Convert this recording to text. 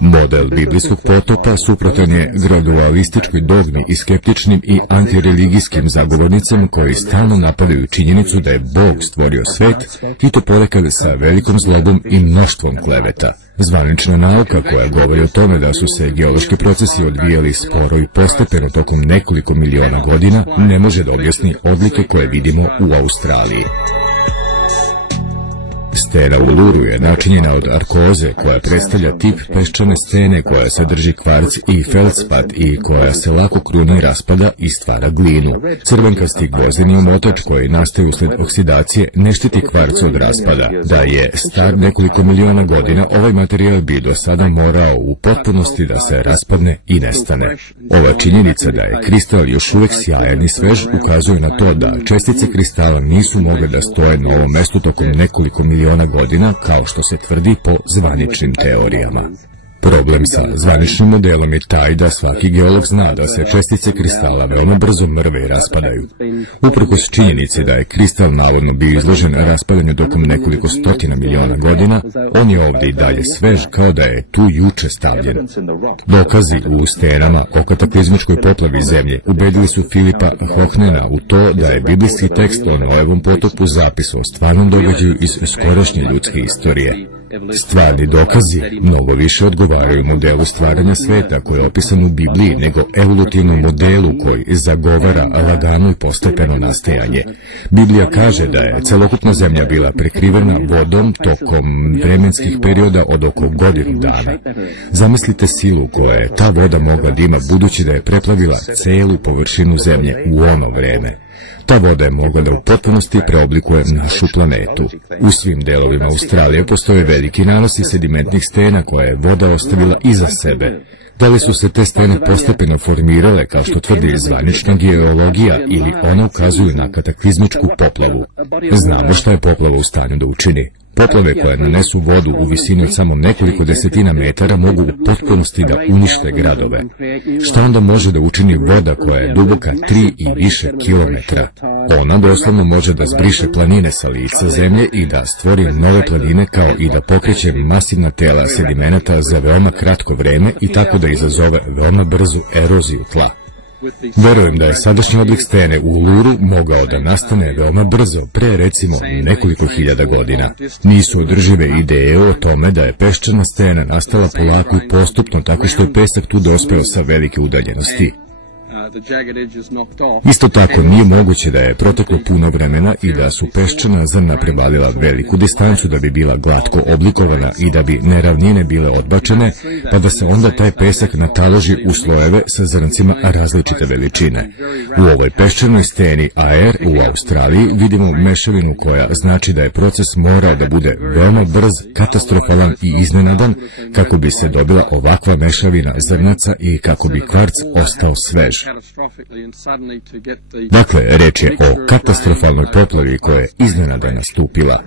Model biblijskog potopa suprotan je gradualističkoj dogmi i skeptičnim i antireligijskim zagovornicima koji stalno napadaju činjenicu da je Bog stvorio svet i to ponekad sa velikom zlobom i mnoštvom kleveta. Zvanična nauka koja govori o tome da su se geološki procesi odvijali sporo i postepeno tokom nekoliko miliona godina ne može da objasni odlike koje vidimo u Australiji. Stena u Uluru je načinjena od arkoze koja predstavlja tip peščane stene koja sadrži kvarc i feldspat i koja se lako kruni i raspada i stvara glinu. Crvenkasti gvozdeni omotač koji nastaje usled oksidacije ne štiti kvarc od raspada. Da je star nekoliko miliona godina, ovaj materijal bi do sada morao u potpunosti da se raspadne i nestane. Ova činjenica da je kristal još uvek sjajan i svež ukazuje na to da čestice kristala nisu mogle da stoje na ovom mestu tokom nekoliko miliona godina, kao što se tvrdi po zvaničnim teorijama. Problem sa zvaničnim modelom je taj da svaki geolog zna da se čestice kristala veoma brzo mrve i raspadaju. Uprkos činjenici da je kristal navodno bio izložen raspadanju tokom nekoliko stotina miliona godina, on je ovdje i dalje svež kao da je tu juče stavljen. Dokazi u stenama o kataklizmičkoj poplavi zemlje ubedili su Filipa Hohnena u to da je biblijski tekst o Noevom potopu zapis o stvarnom događaju iz skorašnje ljudske istorije. Stvarni dokazi mnogo više odgovaraju modelu stvaranja sveta koji je opisan u Bibliji nego evolutivnom modelu koji zagovara lagano i postepeno nastajanje. Biblija kaže da je celokupna zemlja bila prekrivena vodom tokom vremenskih perioda od oko godinu dana. Zamislite silu koja je ta voda mogla da ima budući da je preplavila celu površinu zemlje u ono vreme. Ta voda je mogla da u potpunosti preoblikuje našu planetu. U svim delovima Australije postoje veliki nanosi sedimentnih stena koje je voda ostavila iza sebe. Da li su se te stene postepeno formirale, kao što tvrdi zvanična geologija, ili one ukazuju na kataklizmičku poplavu? Znamo šta je poplava u stanju da učini. Poplave koje nanesu vodu u visini od samo nekoliko desetina metara mogu u potpunosti da unište gradove. Šta onda može da učini voda koja je duboka 3 i više kilometra? Ona doslovno može da zbriše planine sa lica zemlje i da stvori nove planine kao i da pokreće masivna tela sedimenata za veoma kratko vreme i tako da izazove veoma brzu eroziju tla. Verujem da je sadašnji oblik stene u Uluru mogao da nastane veoma brzo, pre recimo nekoliko hiljada godina. Nisu održive ideje o tome da je peščana stena nastala polako i postupno tako što je pesak tu dospeo sa velike udaljenosti. Isto tako nije moguće da je proteklo puno vremena i da su peščana zrna prevalila veliku distancu da bi bila glatko oblikovana i da bi neravnine bile odbačene, pa da se onda taj pesak nataloži u slojeve sa zrncima različite veličine. U ovoj peščanoj steni Aer u Australiji vidimo mešavinu koja znači da je proces morao da bude veoma brz, katastrofalan i iznenadan kako bi se dobila ovakva mešavina zrnaca i kako bi kvarc ostao svež. Dakle, reč je o katastrofalnoj poplavi koja je iznenada nastupila.